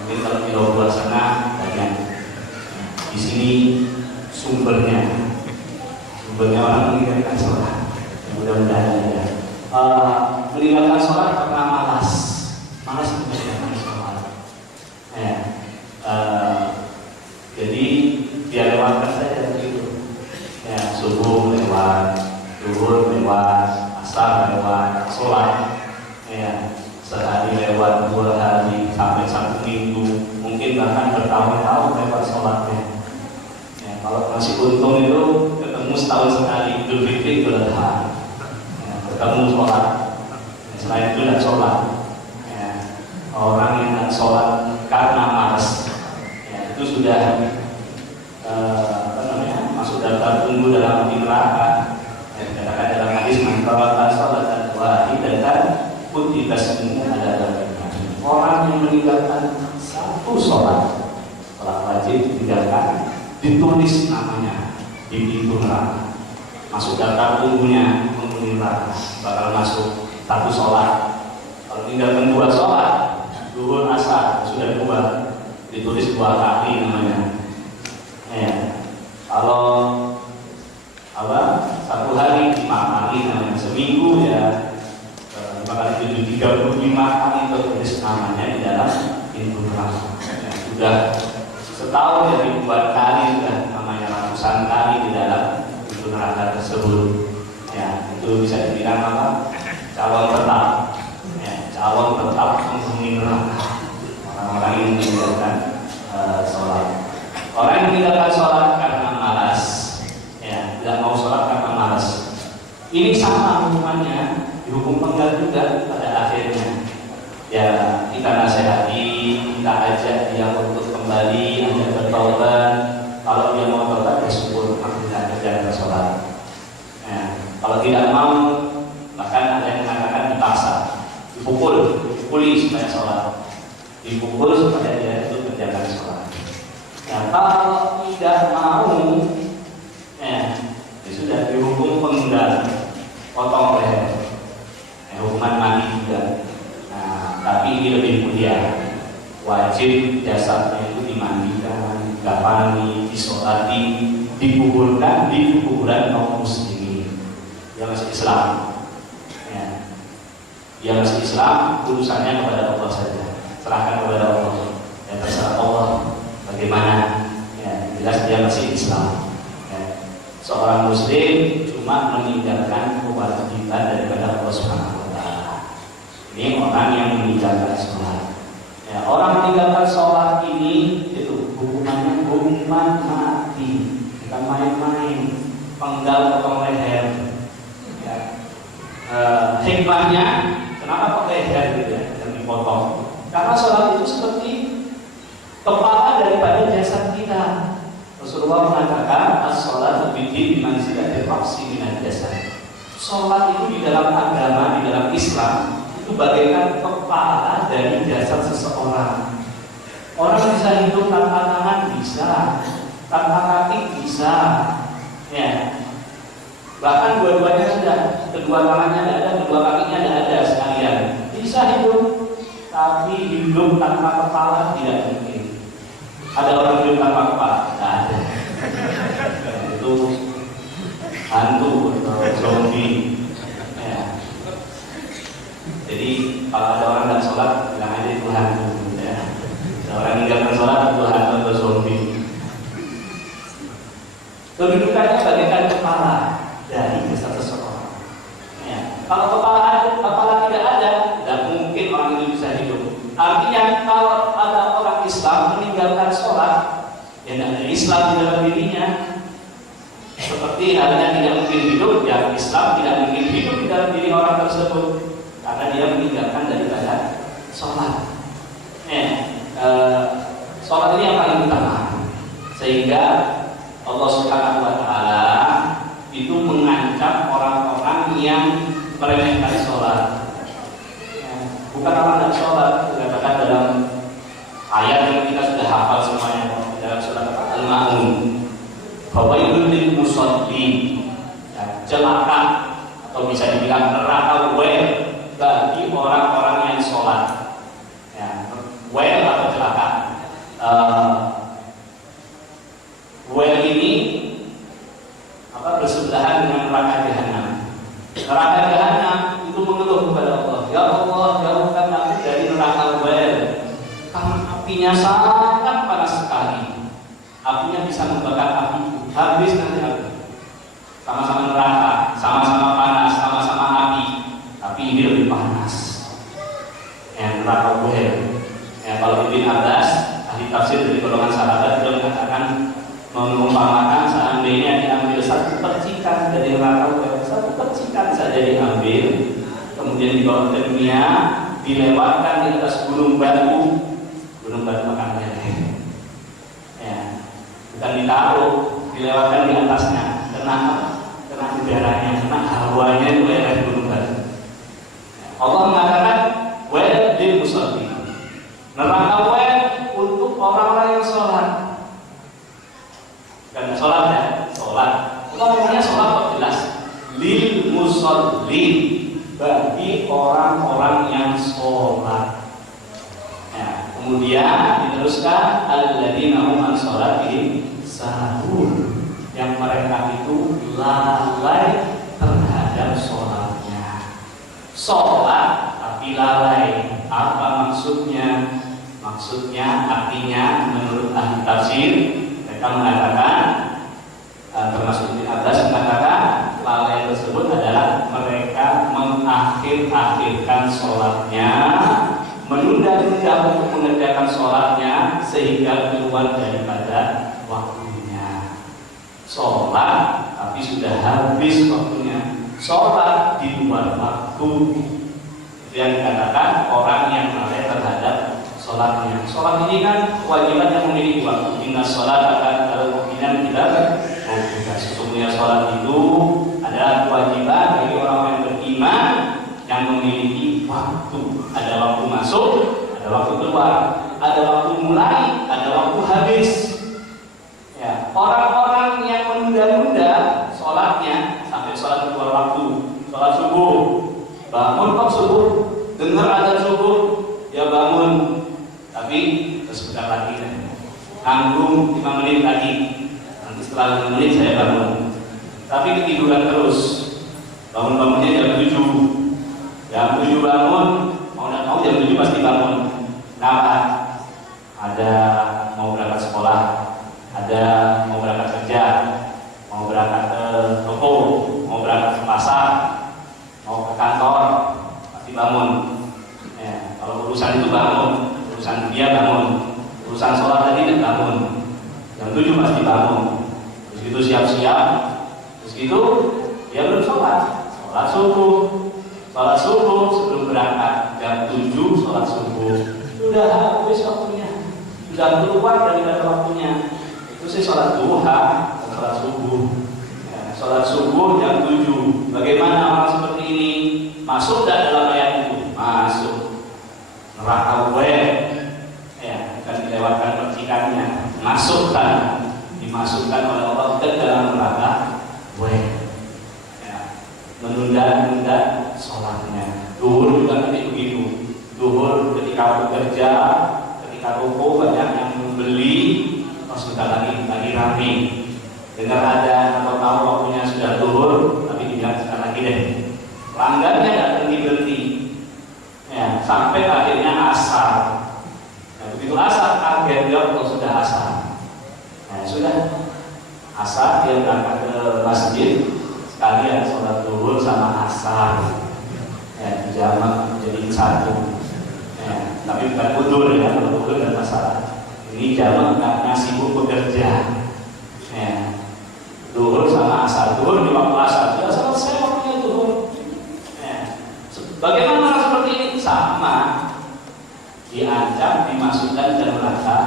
mungkin kalau di luar sana banyak. Di sini sumbernya orang meninggalkan sholat. Mudah-mudahan ya. Meninggalkan sholat karena malas mengerjakan sholat. Ya, jadi dia lewatkan saja begitu. Ya, subuh lewat, zuhur lewat, asar lewat, sholat. Ya, sehari lewat, 2 hari, sampai 1 minggu, mungkin bahkan bertahun-tahun lewat sholatnya. Ya, kalau masih untung itu ketemu setahun sekali, Idul Fitri, Idul Adha, ya, ketemu sholat. Ya, selain itu tidak sholat. Ya, orang yang tidak sholat karena malas, ya, itu sudah masuk daftar tunggu dalam api neraka. Ya, dikatakan dalam hadis, man taraka sholatan wahidatan kutiba ismuhu ala dzalika. Orang yang meninggalkan satu sholat wajib ditinggalkan, ditulis namanya di pintu neraka, masuk daftar tunggunya penghuni neraka, bakal masuk satu sholat. Kalau tinggalkan 2 sholat, zuhur asar sudah 2, ditulis 2 kali namanya. Ya, kalau apa 1 hari 5 kali namanya, seminggu ya 5 kali 7, 35 kali tertulis namanya di dalam pintu neraka. Ya, sudah setahun ya ribuan kali, sudah namanya ratusan kali di dalam pintu neraka tersebut. Ya, itu bisa dibilang apa? Calon tetap. Ya, calon tetap penghuni neraka. Orang-orang yang meninggalkan sholat. Orang yang meninggalkan sholat karena malas, ya, tidak mau sholat karena malas. Ini sama hukumannya, dihukum penggal juga pada akhirnya. Ya, kita nasihati, kita ajak dia untuk kembali, ajak bertaubat. Kalau dia mau taubat, ya syukur, alhamdulillah kerjaan sholat. Ya, kalau tidak mau, bahkan ada yang mengatakan dipaksa, dipukuli supaya sholat, dipukul supaya dia itu kerjakan sholat. Ya, kalau tidak mau, ya sudah dihukum penggal, potong leher. Ya, tinggi lebih mulia. Wajib jasadnya itu dimandikan, dikafani, disolati, dikuburkan di kuburan kaum muslimin. Dia masih Islam, ya. Dia masih Islam, urusannya kepada Allah saja, serahkan kepada Allah. Ya terserah Allah bagaimana. Ya, jelas dia masih Islam. Ya. Seorang Muslim cuma meninggalkan kewajiban daripada Allah Subhanahu Wa Taala. Ini orang yang meninggalkan sholat. Ya, orang meninggalkan sholat ini itu hukumannya hukuman mati, bukan main-main, penggal potong leher. Ya. Hikmahnya kenapa pakai leher gitu ya, yang dipotong? Karena sholat itu seperti kepala daripada jasad kita. Rasulullah mengatakan as-sholatu bidin manzilatil ra'si minal jasad. Sholat itu di dalam agama, di dalam Islam itu bagaikan kepala dari jasad seseorang. Orang bisa hidup tanpa tangan, bisa, tanpa kaki, bisa, ya. Bahkan dua-duanya sudah, kedua tangannya tidak ada, kedua kakinya tidak ada sekalian, bisa hidup. Tapi hidup tanpa kepala tidak mungkin. Ada orang hidup tanpa kepala? Tidak ada. Itu hantu atau zombie. Ya. Jadi kalau ada orang tidak sholat, bilang aja itu hantu. Ya. Ada orang meninggalkan sholat, itu hantu atau zombie. Kedudukannya bagaikan kepala dari jasad seseorang. Ya. Kalau kepala tidak ada, tidak mungkin orang itu bisa hidup. Artinya kalau ada orang Islam meninggalkan sholat, ya tidak ada Islam di dalam dirinya. Seperti halnya tidak mungkin hidup, ya Islam tidak mungkin hidup di dalam diri orang tersebut karena dia meninggalkan daripada sholat. Sholat ini yang paling utama, sehingga Allah Subhanahu Wa Taala itu mengancam orang-orang yang meremehkan sholat. Bukan orang tidak sholat, dikatakan dalam ayat yang kita sudah hafal semuanya dalam surat Al-Ma'un. Fawailul lil musallin, celaka atau bisa dibilang neraka wel bagi orang-orang yang sholat. Ya, wel atau celaka. Wel ini bersebelahan dengan neraka jahanam. Neraka jahanam itu mengeluh kepada Allah, ya Allah, jauhkan aku dari neraka wel, karena apinya sangat panas sekali. Apinya bisa membakar api, habis nanti api. Sama-sama neraka, sama-sama panas, sama-sama api, tapi ini lebih panas. Neraka wel. Kalau Ibn Abbas, ahli tafsir dari golongan sahabat, dia mengatakan mengumpamakan seandainya diambil satu percikan dari neraka wel, satu percikan saja diambil, kemudian dibawa ke dunia, dilewatkan di atas gunung batu makan lele. Bukan ditaruh, dilewatkan di atasnya, kena udaranya, kena hawanya itu leleh gunung batu. Allah mengatakan wel lil musallin, neraka wel untuk orang-orang yang sholat. Bukan sholat ya, sholat. Allah namanya sholat kok jelas lil musallin, bagi orang-orang yang sholat. Kemudian diteruskan alladzina hum an sholatihim sahun, yang mereka itu lalai terhadap sholatnya. Sholat tapi lalai. Apa maksudnya? Maksudnya artinya menurut ahli tafsir mereka mengatakan, termasuk Ibn Abbas mengatakan lalai tersebut adalah mereka mengakhir-akhirkan sholatnya, menunda-nunda untuk mengerjakan sholatnya sehingga keluar daripada waktunya. Sholat tapi sudah habis waktunya. Sholat di luar waktu. Itu yang dikatakan orang yang lalai terhadap sholatnya. Sholat ini kan kewajiban yang memiliki waktu. Inna sholat akan kalau mungkinan kita sesungguhnya sholat itu adalah kewajiban bagi orang yang beriman yang memiliki waktu. Ada waktu masuk, ada waktu keluar, ada waktu mulai, ada waktu habis. Ya, orang-orang yang menunda-nunda sholatnya sampai sholat keluar waktu, sholat subuh, bangun kok subuh, dengar azan subuh, ya tapi ketiduran terus. Bangun-bangunnya jam 7. Jam 7 bangun, mau nggak mau jam 7 pasti bangun. Kenapa? Ada mau berangkat sekolah, ada mau berangkat kerja, mau berangkat ke toko, mau berangkat ke pasar, mau ke kantor, pasti bangun. Ya, kalau urusan itu bangun, urusan dia bangun, urusan sholat tadi bangun. Jam 7 pasti bangun. Terus itu siap-siap, terus itu dia belum sholat subuh sebelum berangkat jam 7 sholat subuh. Sudah habis waktunya, sudah keluar daripada waktunya. Itu sih sholat duha, sholat subuh. Ya, sholat subuh jam 7. Bagaimana orang seperti ini? Masuk tidak dalam ayat itu? Masuk. Neraka ya, akan dilewatkan percikannya. Masukkan, dimasukkan oleh Allah ke dalam neraka ya, menunda sholatnya. Duhur juga nanti begitu. Duhur ketika bekerja, ketika toko banyak yang membeli, sudah lagi rame. Dengar ada atau tahu waktunya sudah duhur, tapi tidak sudah lagi deh. Pelanggannya tidak berhenti. Ya, sampai akhirnya asar. Nah, begitu asar, kaget dia kalau sudah asar. Nah, sudah asar dia berangkat ke masjid sekalian sholat duhur sama asar. Ya, dijamak jadi satu. Ya, tapi bukan udur ya, kalau udur tidak masalah. Ini jamak karena sibuk bekerja. Ya, duhur sama asar. Duhur di waktu asar sudah selesai waktunya duhur. Ya. Bagaimana seperti ini? Sama, diancam dimasukkan ke neraka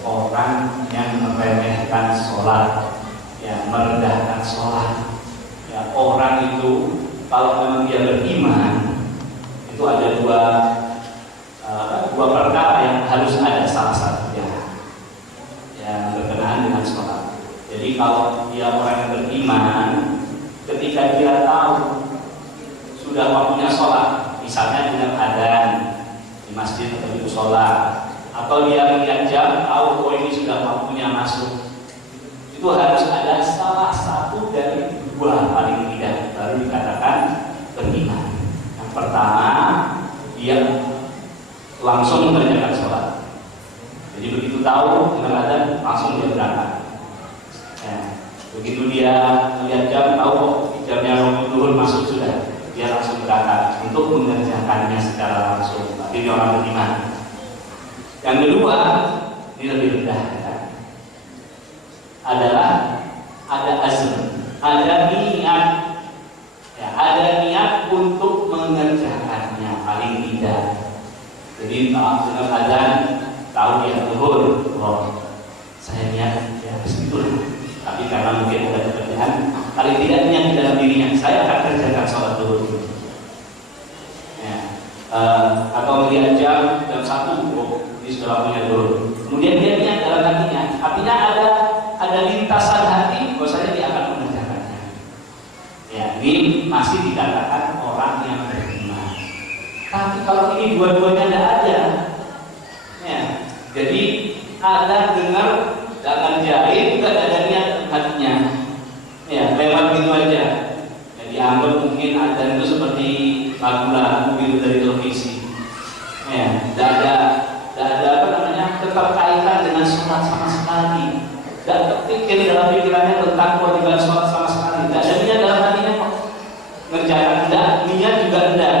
orang yang meremehkan sholat, yang merendahkan sholat. Ya, orang itu kalau memang dia beriman, itu ada dua perkara yang harus ada salah satunya yang berkenaan dengan sholat. Jadi kalau dia orang yang beriman, ketika dia tahu sudah waktunya sholat, misalnya dengan adzan di masjid atau di sholat, atau dia melihat jam tahu oh ini sudah waktunya masuk, itu harus ada salah satu dari dua paling tidak baru dikatakan beriman. Yang pertama, dia langsung mengerjakan sholat. Jadi begitu tahu dengan adzan langsung dia berangkat. Ya, begitu dia melihat jam tahu oh, jamnya duhur masuk sudah, dia langsung berangkat untuk mengerjakannya secara langsung. Tapi dia orang beriman. Yang kedua, ini lebih rendah ya, adalah ada azm, ada niat, ya, ada niat untuk mengerjakannya paling tidak. Jadi kalau dengan adzan tahu dia duhur, oh saya niat ya begitu. Tapi karena mungkin ada pekerjaan, paling tidak niat di dalam dirinya, saya akan kerjakan sholat duhur. Ya. Atau melihat jam 1, oh, ini sudah waktunya duhur. Kemudian dia niat dalam hatinya, artinya ada lintasan hati, bahwasanya dia akan mengerjakannya. Ya, ini masih dikatakan orang yang beriman. Tapi kalau ini dua-duanya tidak ada, ya, jadi ada dengar jangan jahit juga ada niat hatinya, ya lewat gitu aja. Jadi anggap mungkin adzan itu seperti lagu-lagu gitu dari televisi, ya tidak ada apa namanya keterkaitan dengan sholat sama sekali, tidak terpikir dalam pikirannya tentang kewajiban sholat sama sekali, tidak ada niat dalam hatinya kok ngerjakan, tidak niat juga tidak.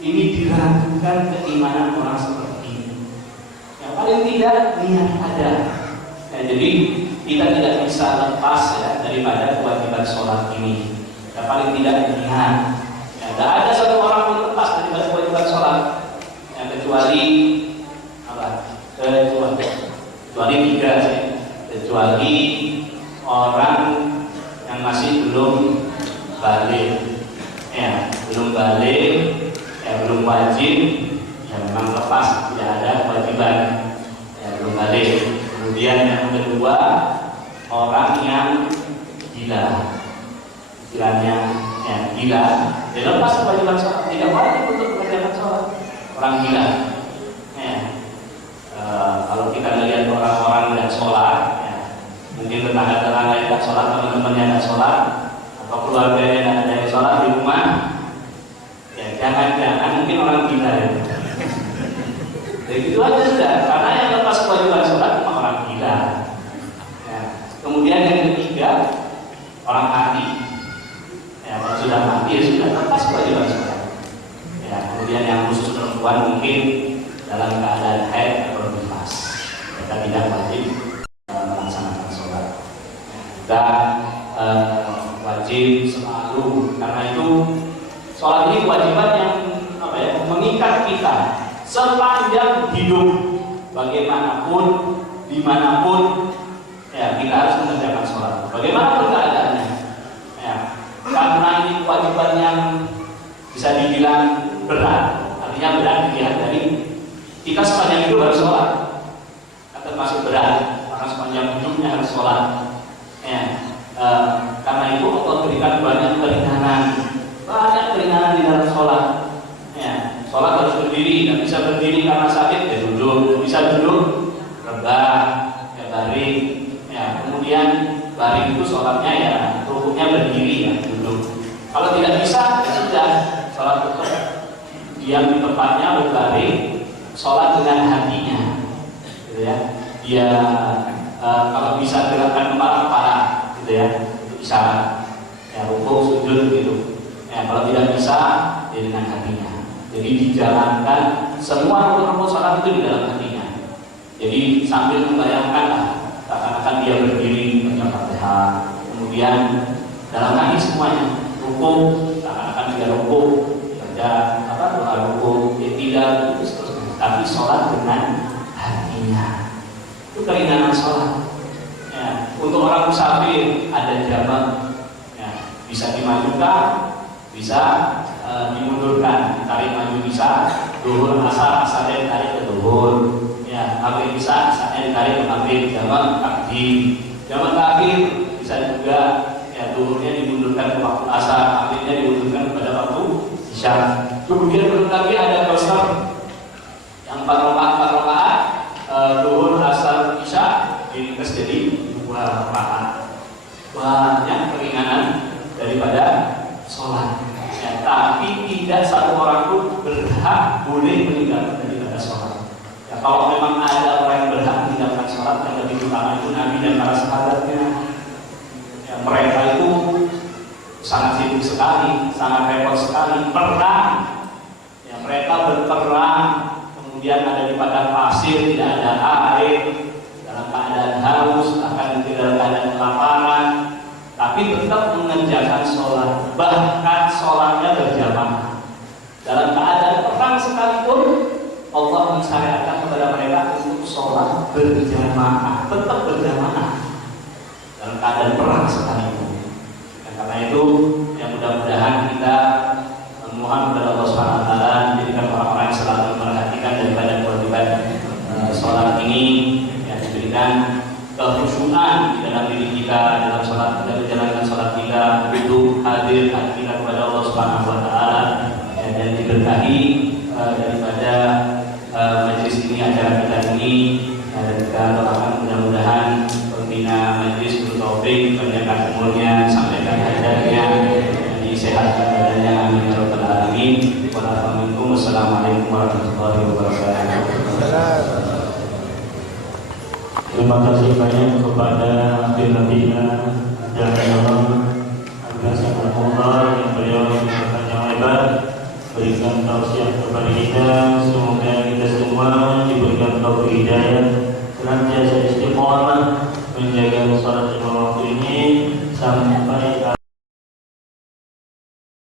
Ini diragukan keimanan orang seperti ini. Yang paling tidak niat ada. Ya, jadi kita tidak bisa lepas ya daripada kewajiban sholat ini. Yang paling tidak niat. Ya, tidak ada satu orang pun lepas daripada kewajiban sholat. Ya, kecuali apa? Kecuali tiga sih. Kecuali orang yang masih belum balik. Ya, belum balik. Ya, belum wajib, ya memang lepas, tidak ada kewajiban, ya belum balik. Kemudian yang kedua, orang yang gila, istilahnya ya gila, dia lepas kewajiban sholat, tidak wajib untuk mengerjakan sholat. Orang gila, ya. Kalau kita lihat orang-orang yang sholat, ya, mungkin tetangga-tetangga yang sholat, teman-temannya nggak sholat, atau keluarganya nggak ada yang sholat di rumah, ya jangan-jangan mungkin orang gila ya. Jadi gitu aja sudah, karena yang lepas kewajiban sholat cuma orang gila. Ya. Kemudian yang ketiga, orang mati. Ya, kalau sudah mati ya sudah lepas kewajiban sholat. Ya, kemudian yang khusus perempuan mungkin dalam keadaan haid atau nifas, mereka tidak wajib melaksanakan sholat. Dan wajib selalu, karena itu sholat ini kewajiban yang mengikat kita sepanjang hidup, bagaimanapun, dimanapun, ya kita harus mengerjakan sholat. Bagaimanapun keadaannya, ya, karena ini kewajiban yang bisa dibilang berat, artinya berat dilihat dari kita sepanjang hidup harus sholat, termasuk berat, karena sepanjang hidupnya harus sholat. Ya, karena itu Allah berikan banyak keringanan di dalam sholat. Ya, sholat harus berdiri, dan bisa berdiri karena sakit ya duduk, bisa duduk rebah, ya baring. Ya, kemudian baring itu sholatnya ya rukuknya berdiri ya duduk. Kalau tidak bisa ya sudah sholat tetap diam di tempatnya berbaring, sholat dengan hatinya, gitu ya. Dia kalau bisa gerakan kepala, gitu ya, itu isyarat. Ya rukuk, sujud gitu. Ya kalau tidak bisa, ya dengan hatinya. Jadi dijalankan semua rukun-rukun sholat itu di dalam hatinya. Jadi sambil membayangkan, akan dia berdiri baca Fatihah, kemudian dalam hati semuanya rukuk, akan dia rukuk, baca doa rukuk, tidak itu seterusnya. Tapi sholat dengan hatinya. Itu keringanan sholat. Ya, untuk orang musafir ada jamak, ya, bisa dimajukan, bisa dimundurkan, ditarik maju bisa, duhur asar, asarnya ditarik ke duhur, ya, maghrib bisa, asarnya ditarik ke maghrib, jamak takdim, jamak takdim bisa juga, ya, duhurnya dimundurkan ke waktu asar, maghribnya dimundurkan kepada waktu isya. Kemudian belum lagi ada kautsar yang 4 rakaat, duhur, asar, isya diringkas jadi 2 rakaat. Banyak keringanan daripada sholat. Ya, tapi tidak satu orang pun berhak boleh meninggalkan daripada sholat. Ya, kalau memang ada orang yang berhak meninggalkan sholat, yang lebih utama itu Nabi dan para sahabatnya. Ya, mereka itu sangat sibuk sekali, sangat repot sekali, perang. Ya, mereka berperang, kemudian ada di padang pasir, tidak ada air, dalam keadaan haus, akan dalam keadaan kelaparan, tapi tetap mengerjakan sholat, bahkan sholatnya berjamaah. Dalam keadaan perang sekalipun, Allah mensyariatkan kepada mereka untuk sholat berjamaah, tetap berjamaah dalam keadaan perang sekalipun. Dan karena itu, yang mudah-mudahan kita memohon kepada Allah SWT menjadikan orang-orang yang selalu memperhatikan daripada kewajiban sholat ini, yang diberikan kekhusyuan di dalam diri kita dalam sholat, dan menjalankan sholat kita untuk hadir hati kita kepada Allah Subhanahu Wa Taala, dan diberkahi daripada majelis ini, acara kita ini, dan kita doakan mudah-mudahan pembina majelis bertaufik, panjangkan umurnya, sampaikan hajatnya, disehatkan badannya, amin ya rabbal alamin. Wassalamualaikum warahmatullahi wabarakatuh. Terima kasih banyak kepada pimpinan dan Allah yang beliau memberikan yang lebar, berikan tausiah kepada kita. Semoga kita semua diberikan taufik hidayah, senantiasa istiqomah menjaga salat lima waktu ini sampai